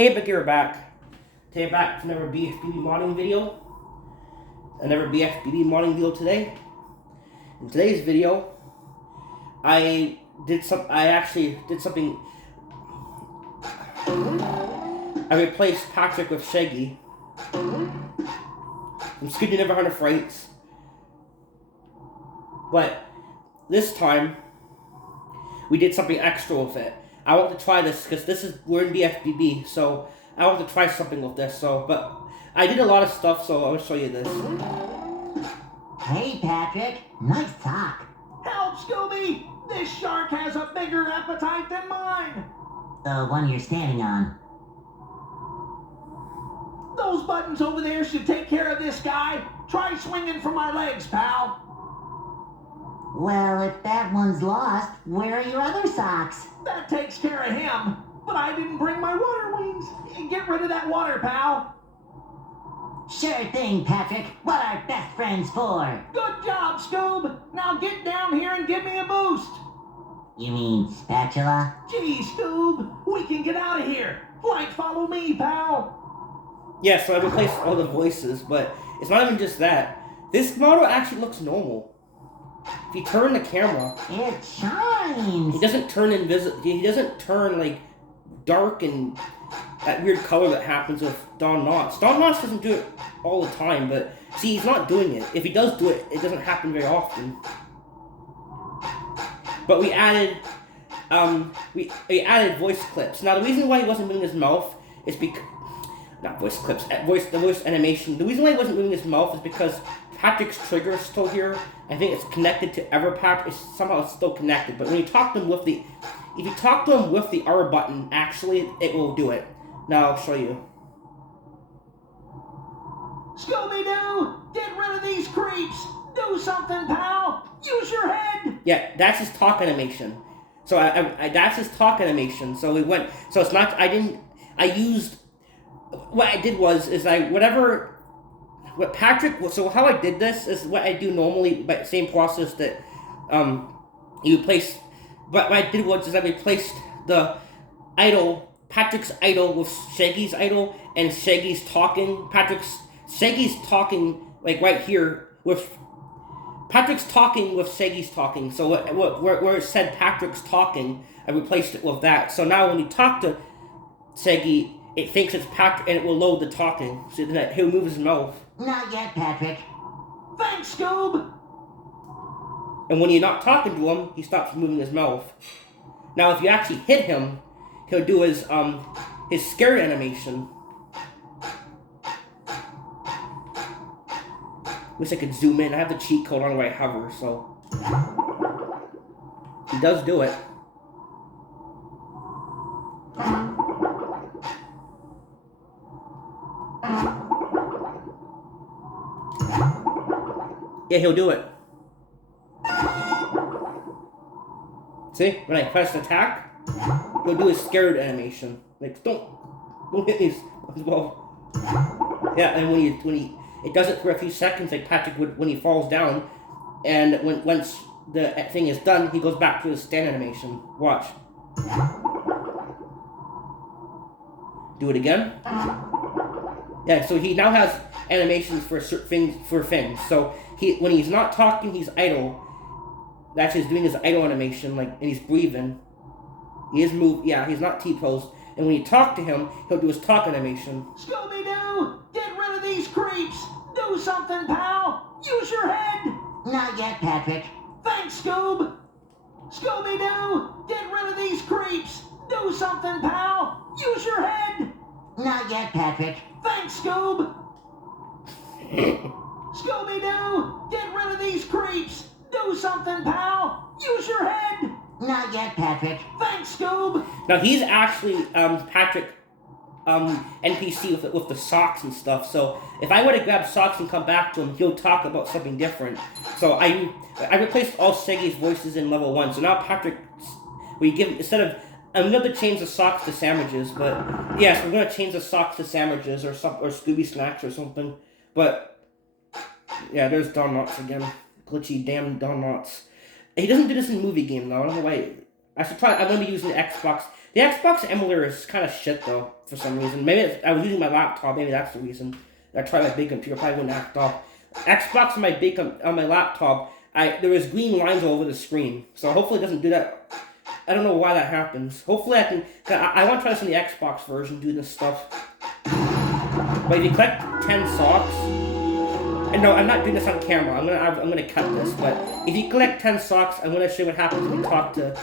Hey, but you're back. Today back for another BFBB modding video. Another BFBB modding video today. In today's video, I actually did something. I replaced Patrick with Shaggy from Scooby-Doo Never Heard of Frights. But this time, we did something extra with it. I want to try this because we're in BFBB, so I want to try something with this. But I did a lot of stuff, so I'll show you this. Hey, Patrick. Nice sock. Help, Scooby! This shark has a bigger appetite than mine! The one you're standing on. Those buttons over there should take care of this guy. Try swinging from my legs, pal. Well, if that one's lost, where are your other socks? That takes care of him. But I didn't bring my water wings. Get rid of that water, pal. Sure thing, Patrick. What are best friends for? Good job, Scoob. Now get down here and give me a boost. You mean spatula? Gee, Scoob, we can get out of here. Flight, follow me, pal. Yeah, so I replaced all the voices, but it's not even just that. This model actually looks normal. If you turn the camera, It shines. he doesn't turn invisible. He doesn't turn like dark and that weird color that happens with Don Knotts. Don Knotts doesn't do it all the time, but see, he's not doing it. If he does do it, it doesn't happen very often. But we added, we added voice clips. Now the reason why he wasn't moving his mouth is because not voice clips, the voice animation. The reason why he wasn't moving his mouth is because Patrick's trigger is still here. I think it's connected to Everpap. Somehow it's still connected. But when you talk to him with the, if you talk to him with the R button, actually it will do it. Now I'll show you. Scooby-Doo, get rid of these creeps. Do something, pal. Use your head. Yeah, that's his talk animation. So that's his talk animation. So we went. So it's not. I used. What I did was what Patrick. So how I did this is what I do normally, but same process that you replace. But what I did was I replaced the idol, Patrick's idol, with Shaggy's idol, and Shaggy's talking. Shaggy's talking like right here with Patrick's talking with Shaggy's talking. So where it said Patrick's talking, I replaced it with that. So now when you talk to Shaggy, it thinks it's Patrick, and it will load the talking. So then he'll move his mouth. Not yet, Patrick. Thanks, Scoob. And when you're not talking to him, he stops moving his mouth. Now, if you actually hit him, he'll do his scary animation. Wish I could zoom in. I have the cheat code on where I hover, so he does do it. Yeah, he'll do it. See? When I press attack, he'll do his scared animation. Like, don't hit me. Well, yeah, and when he it does it for a few seconds, like Patrick would when he falls down, and once the thing is done, he goes back to his stand animation. Watch. Do it again. Yeah, so he now has animations for things. So when he's not talking, he's idle. That's just doing his idle animation, like, and he's breathing. He is he's not T-posed. And when you talk to him, he'll do his talk animation. Scooby-Doo, get rid of these creeps. Do something, pal. Use your head. Not yet, Patrick. Thanks, Scoob. Scooby-Doo, get rid of these creeps. Do something, pal. Use your head. Not yet, Patrick. Thanks, Scoob. Scooby-Doo, get rid of these creeps. Do something, pal. Use your head. Not yet, Patrick. Thanks, Scoob. Now he's actually Patrick NPC with the socks and stuff. So if I were to grab socks and come back to him, he'll talk about something different. So I replaced all Shaggy's voices in level 1. So now Patrick, we give instead of I'm going to change the socks to sandwiches, but yes, we're going to change the socks to sandwiches or Scooby snacks or something. But yeah, there's Don Knotts again. Glitchy damn Don Knotts. He doesn't do this in movie game though. I don't know why. I should try. I'm going to be using the Xbox The Xbox emulator is kind of shit though for some reason. Maybe I was using my laptop. Maybe that's the reason. I tried my big computer. Probably wouldn't act off. Xbox on my laptop. There was green lines all over the screen. So hopefully it doesn't do that. I don't know why that happens. Hopefully I can. I want to try this on the Xbox version. Do this stuff. But if you collect 10 socks. And no, I'm not doing this on camera. I'm gonna cut this. But if you collect 10 socks, I'm gonna show you what happens when you talk to.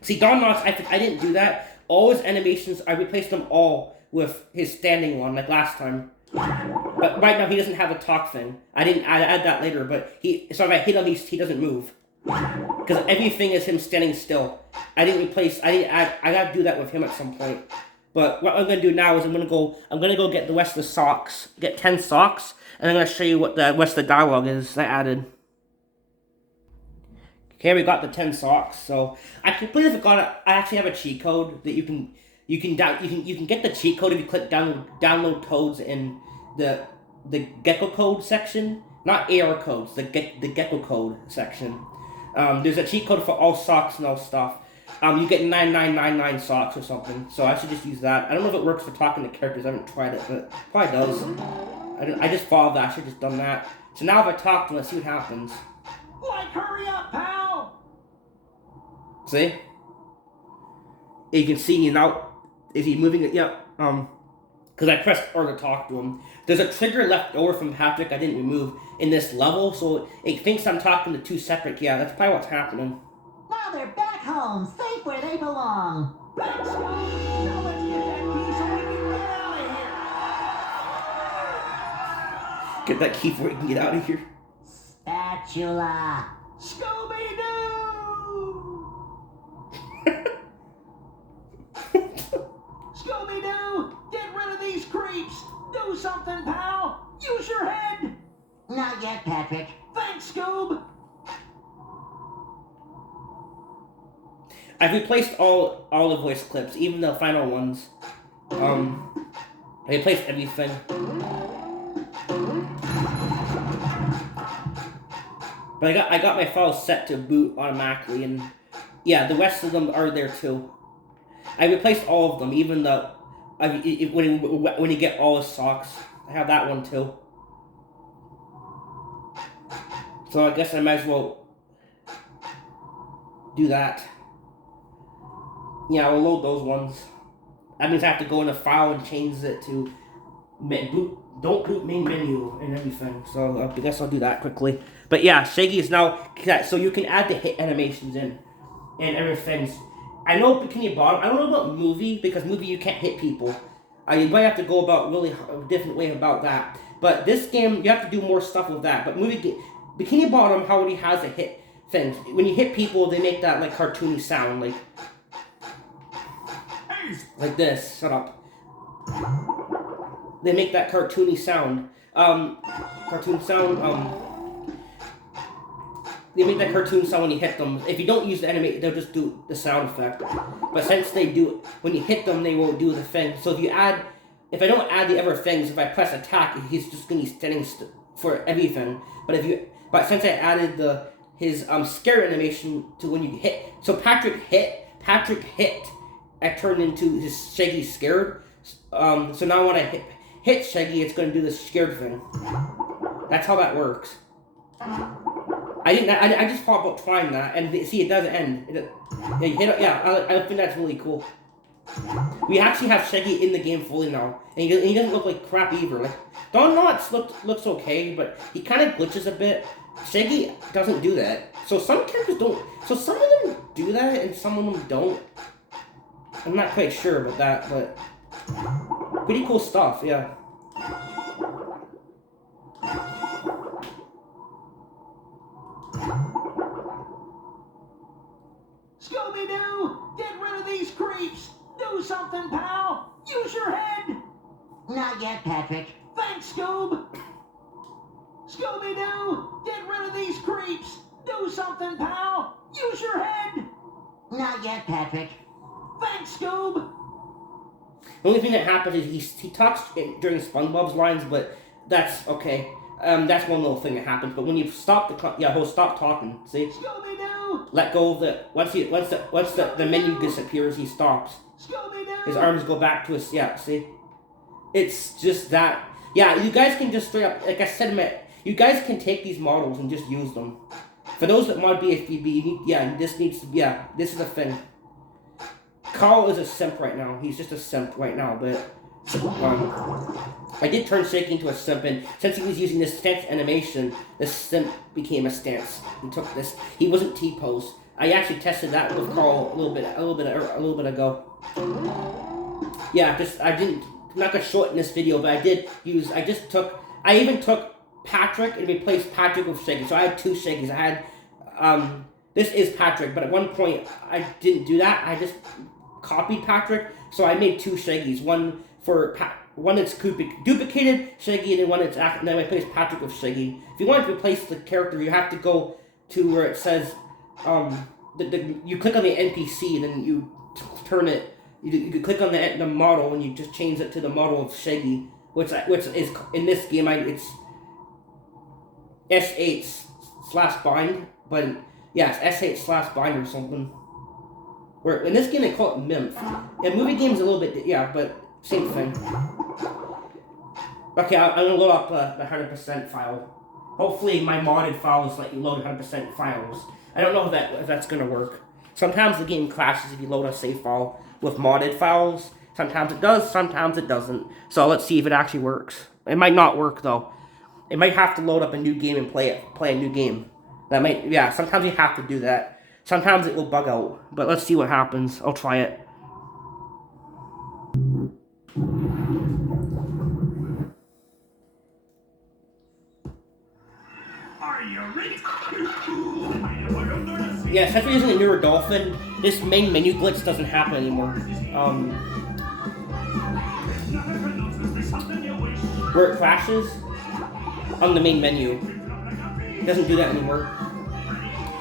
See, Don Knotts, I didn't do that. All his animations, I replaced them all with his standing one, like last time. But right now, he doesn't have a talk thing. I add that later, but so if I hit him, he doesn't move. Because everything is him standing still. I gotta do that with him at some point. But what I'm gonna do now is I'm gonna go get the rest of the socks, get 10 socks, and I'm gonna show you what the rest of the dialogue is I added. Okay, we got the 10 socks. So I completely forgot it. I actually have a cheat code that you can get the cheat code if you click download codes in the gecko code section, not AR codes, the gecko code section. There's a cheat code for all socks and all stuff. You get 9999 socks or something. So I should just use that. I don't know if it works for talking to characters. I haven't tried it, but it probably does. I just followed that. I should have just done that. So now if I talk to him, let's see what happens. Like, hurry up, pal! See? You can see now, is he moving it? Yeah, because I pressed R to talk to him. There's a trigger left over from Patrick I didn't remove in this level, so it thinks I'm talking to two separate, yeah, that's probably what's happening. Now they're back home, safe where they belong. Let's go! Now let's get that key so we can get out of here! Get that key before we can get out of here. Spatula. Scooby-Doo! Scooby-Doo! Get rid of these creeps! Do something, pal! Use your head! Not yet, Patrick. Thanks, Scoob! I've replaced all the voice clips, even the final ones. I replaced everything. But I got my files set to boot automatically, and yeah, the rest of them are there too. I replaced all of them, even when you get all his socks. I have that one too. So I guess I might as well do that. Yeah, I'll load those ones. That means I have to go in the file and change it to don't boot main menu and everything. So I guess I'll do that quickly. But yeah, Shaggy is now, so you can add the hit animations in and everything. I know Bikini Bottom, I don't know about Movie, because Movie you can't hit people. You might have to go about really a different way about that. But this game, you have to do more stuff with that. But Bikini Bottom already has a hit thing. When you hit people, they make that like cartoony sound, like this. Shut up. They make that cartoony sound. They make that cartoon sound when you hit them. If you don't use the animate, they'll just do the sound effect. But since they do, when you hit them, they won't do the thing. So if I don't add the other things, if I press attack, he's just gonna be standing for everything. But since I added his scare animation to when you hit, so Patrick hit, I turned into his Shaggy scared. So now when I hit Shaggy, it's gonna do this scared thing. That's how that works. I just thought about trying that, and see, it doesn't end. I think that's really cool. We actually have Shaggy in the game fully now, and he doesn't look like crap either. Like Don Knotts looks okay, but he kind of glitches a bit. Shaggy doesn't do that. So some characters don't. So some of them do that, and some of them don't. I'm not quite sure about that, but pretty cool stuff, yeah. Scooby-Doo! Get rid of these creeps! Do something, pal! Use your head! Not yet, Patrick. Thanks, Scoob! Scooby-Doo! Get rid of these creeps! Do something, pal! Use your head! Not yet, Patrick. Thanks, Scoob! The only thing that happens is he talks during SpongeBob's lines, but that's okay. That's one little thing that happens. But when you stop he'll stop talking. See? Scooby-Doo! Let go of the once the menu disappears, he stops. Scooby-Doo! His arms go back to his see. It's just that. Yeah, you guys can just straight up, like I said, you guys can take these models and just use them. For those that mod BFBB, this needs to this is a thing. Carl is a simp right now. He's just a simp right now, but I did turn Shaggy into a simp, and since he was using this stance animation, the simp became a stance. He took this. He wasn't T-pose. I actually tested that with Carl a little bit ago. Yeah, I'm not gonna shorten this video, but I even took Patrick and replaced Patrick with Shaggy. So I had two Shaggys. I had this is Patrick, but at one point I didn't do that. I just copied Patrick, so I made two Shaggys. One that's duplicated Shaggy, and then one that's and then I replaced Patrick with Shaggy. If you want to replace the character, you have to go to where it says you click on the NPC, and then you turn it. You click on the model, and you just change it to the model of Shaggy, which is in this game it's S8/bind, but yeah, it's S8/bind or something. Where in this game they call it MIMF. In movie games a little bit, but same thing. Okay, I'm gonna load up the 100% file. Hopefully my modded files let you load 100% files. I don't know if that's gonna work. Sometimes the game crashes if you load a save file with modded files. Sometimes it does, sometimes it doesn't. So let's see if it actually works. It might not work though. It might have to load up a new game and play a new game. Sometimes you have to do that. Sometimes it will bug out, but let's see what happens. I'll try it. Are you ready? Yeah, since we're using a newer Dolphin, this main menu glitch doesn't happen anymore. Where it crashes on the main menu, it doesn't do that anymore.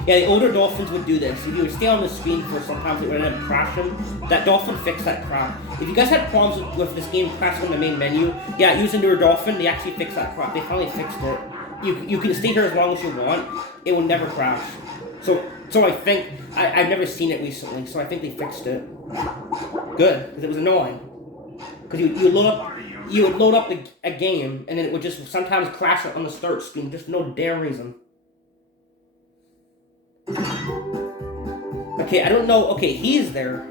Yeah, the older Dolphins would do this. If you would stay on the screen for sometimes it would end up crashing. That Dolphin fixed that crap. If you guys had problems with this game crashing on the main menu, yeah, use a newer Dolphin, they actually fixed that crap. They finally fixed it. You can stay here as long as you want. It will never crash. So I think, I've never seen it recently, so I think they fixed it. Good, because it was annoying. Because you would load up a game, and then it would just sometimes crash on the start screen, just no damn reason. Okay, I don't know, okay, he's there,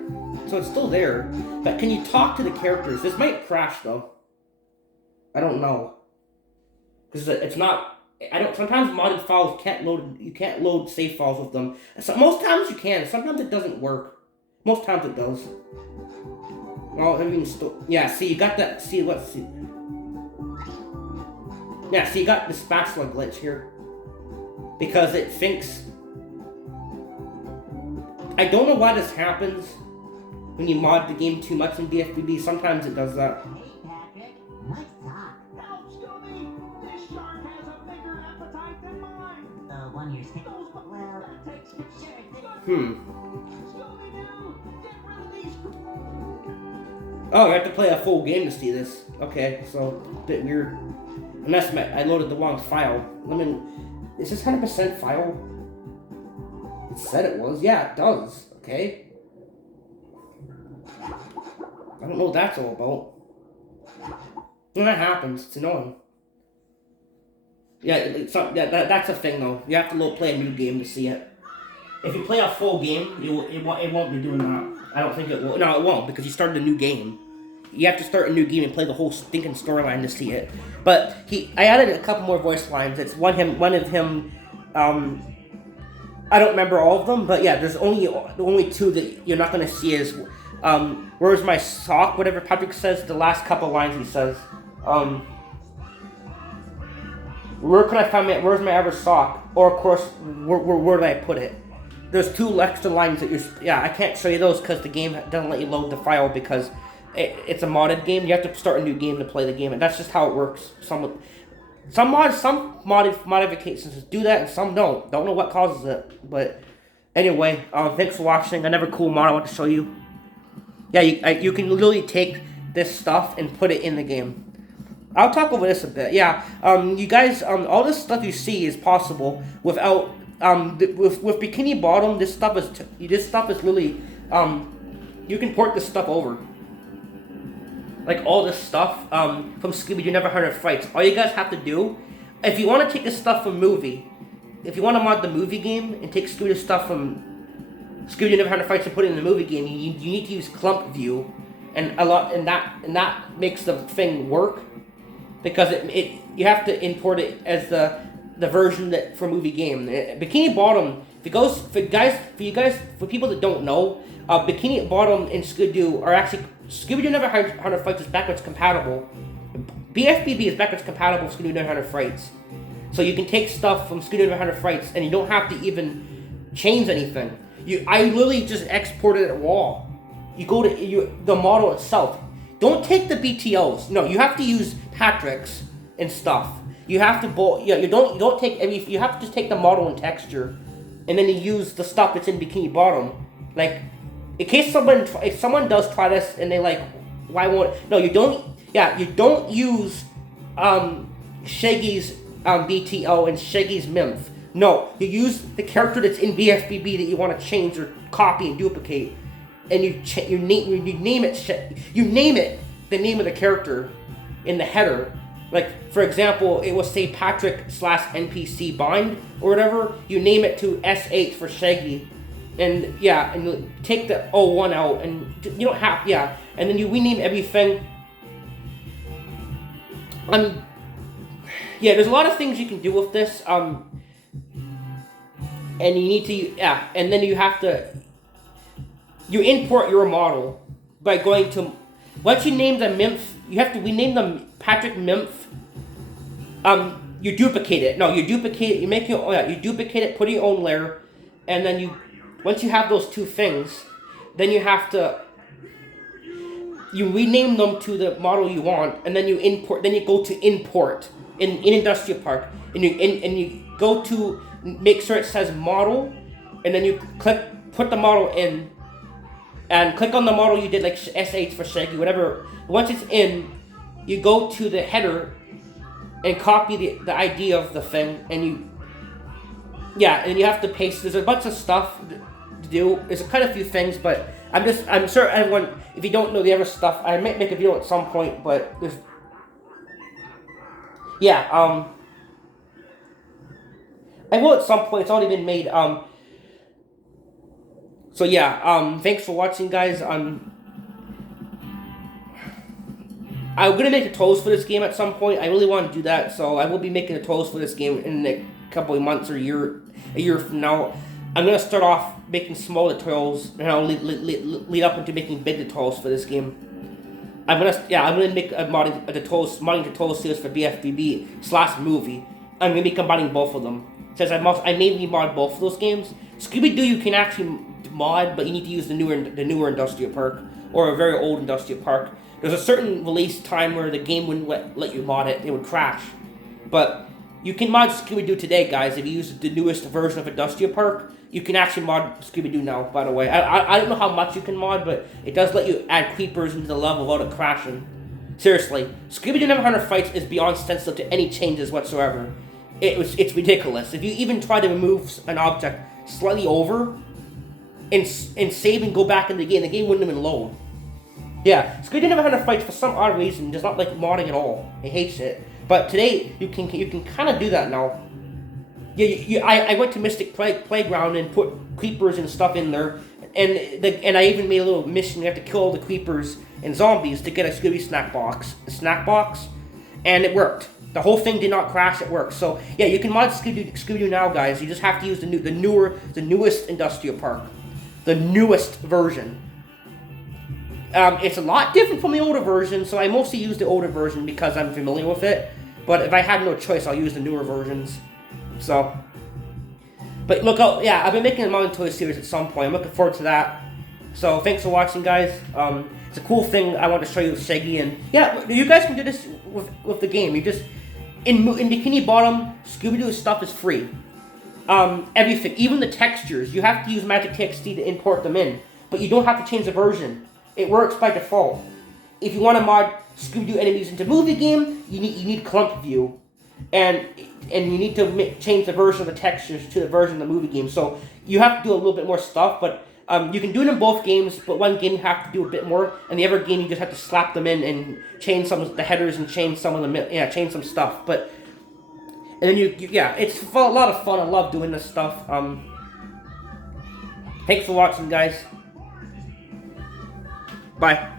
so it's still there. But can you talk to the characters? This might crash, though. I don't know. Because it's not... sometimes modded files you can't load save files with them. So, most times you can, sometimes it doesn't work. Most times it does. Well, I mean, see, you got that, yeah, see, you got the spatula glitch here. Because it thinks... I don't know why this happens when you mod the game too much in BFBB. Sometimes it does that. Hey, Patrick. Nice talk. Help, Scooby! This shark has a bigger appetite than mine! The one you're saying. Well, That takes sure. Scooby-Doo! Get rid of these... Oh, I have to play a full game to see this. Okay, so, a bit weird. Unless I loaded the wrong file. Is this 100% file? It said it was. Yeah, it does. Okay. I don't know what that's all about. When that happens, it's annoying. Yeah, that's a thing though. You have to play a new game to see it. If you play a full game, it won't be doing that. I don't think it will. No, it won't, because you started a new game. You have to start a new game and play the whole stinking storyline to see it. But I added a couple more voice lines. It's one of him. I don't remember all of them, but yeah, there's only two that you're not gonna see is where's my sock? Whatever Patrick says, the last couple lines he says. Where can I find where's my other sock? Or of course, where did I put it? There's two extra lines that I can't show you those because the game doesn't let you load the file because it's a modded game. You have to start a new game to play the game, and that's just how it works. Some modifications do that, and some don't. Don't know what causes it, but anyway, thanks for watching. Another cool mod I want to show you. Yeah, you can literally take this stuff and put it in the game. I'll talk over this a bit. Yeah, you guys, all this stuff you see is possible without with Bikini Bottom. This stuff is really you can port this stuff over. Like all this stuff from Scooby-Doo Never Heard of Frights. All you guys have to do, if you want to take this stuff from movie, if you want to mod the movie game and take Scooby-Doo stuff from Scooby-Doo Never Heard of Frights and put it in the movie game, you need to use Clump View, and that makes the thing work. Because you have to import it as the version that for movie game. Bikini Bottom, for people that don't know, Bikini Bottom and Scooby-Doo are actually Scooby-Doo Never Heard of Frights is backwards compatible. BFBB is backwards compatible with Scooby-Doo Never Heard of Frights. So you can take stuff from Scooby-Doo Never Heard of Frights and you don't have to even change anything. I literally just exported it raw. You go to the model itself. Don't take the BTOs. No, you have to use Patrick's and stuff. You have to you don't take you have to just take the model and texture, and then you use the stuff that's in Bikini Bottom. Like, in case if someone does try this and they like, why won't? No, you don't. Yeah, you don't use Shaggy's BTO and Shaggy's Mymph. No, you use the character that's in BFBB that you want to change or copy and duplicate. And you name it the name of the character in the header. Like, for example, it will say Patrick/NPC bind or whatever. You name it to SH for Shaggy, and you take the 01 out, and you don't have and then you rename everything. There's a lot of things you can do with this. And you need to and then you have to. You import your model by going to, once you name the Mymph, you have to rename them Patrick Mymph. You duplicate it. No, you duplicate it. You make you duplicate it. Put your own layer, and then once you have those two things, then you have to. You rename them to the model you want, and then you import. Then you go to import in Industrial Park, and you go to make sure it says model, and then you put the model in. And click on the model you did, like SH for Shaggy, whatever. Once it's in, you go to the header and copy the ID of the thing, and and you have to paste. There's a bunch of stuff to do. There's quite a few things, but I'm sure everyone, if you don't know the other stuff, I might make a video at some point, but there's, I will at some point. It's already been made. Thanks for watching, guys. I'm gonna make tutorials for this game at some point. I really want to do that, so I will be making tutorials for this game in a couple of months or a year from now. I'm gonna start off making small tutorials, and I'll lead up into making big tutorials for this game. I'm gonna make a modding tutorial series for BFBB/movie. I'm gonna be combining both of them. Since I mainly mod both of those games. Scooby-Doo you can actually mod, but you need to use the newer Industrial Park or a very old Industrial Park. There's a certain release time where the game wouldn't let you mod it; it would crash. But you can mod Scooby-Doo today, guys. If you use the newest version of Industrial Park, you can actually mod Scooby-Doo now. By the way, I don't know how much you can mod, but it does let you add creepers into the level without it crashing. Seriously, Scooby-Doo Never Heard of Frights is beyond sensitive to any changes whatsoever. It's ridiculous. If you even try to remove an object slightly over and save and go back in the game wouldn't even load. Yeah, Scooby-Doo Never Heard of Frights for some odd reason does not like modding at all. It hates it. But today you can kind of do that now. I went to Mystic Playground and put creepers and stuff in there, and I even made a little mission. You have to kill all the creepers and zombies to get a Scooby snack box, and it worked. The whole thing did not crash. It works. So yeah, you can mod Scooby-Doo now, guys. You just have to use the newest Industrial Park, the newest version. It's a lot different from the older version, so I mostly use the older version because I'm familiar with it. But if I had no choice, I'll use the newer versions. So, but look out! Yeah, I've been making a modding toy series at some point. I'm looking forward to that. So thanks for watching, guys. It's a cool thing I want to show you with Shaggy, and yeah, you guys can do this with the game. You just in Bikini Bottom, Scooby-Doo stuff is free. Everything, even the textures, you have to use Magic TXT to import them in, but you don't have to change the version. It works by default. If you want to mod Scooby-Doo enemies into movie game, you need clump view, and you need to change the version of the textures to the version of the movie game. So you have to do a little bit more stuff, but you can do it in both games. But one game you have to do a bit more, and the other game you just have to slap them in and change some of the headers and change some of the change some stuff. But and then it's a lot of fun. I love doing this stuff. Thanks for watching, guys. Bye.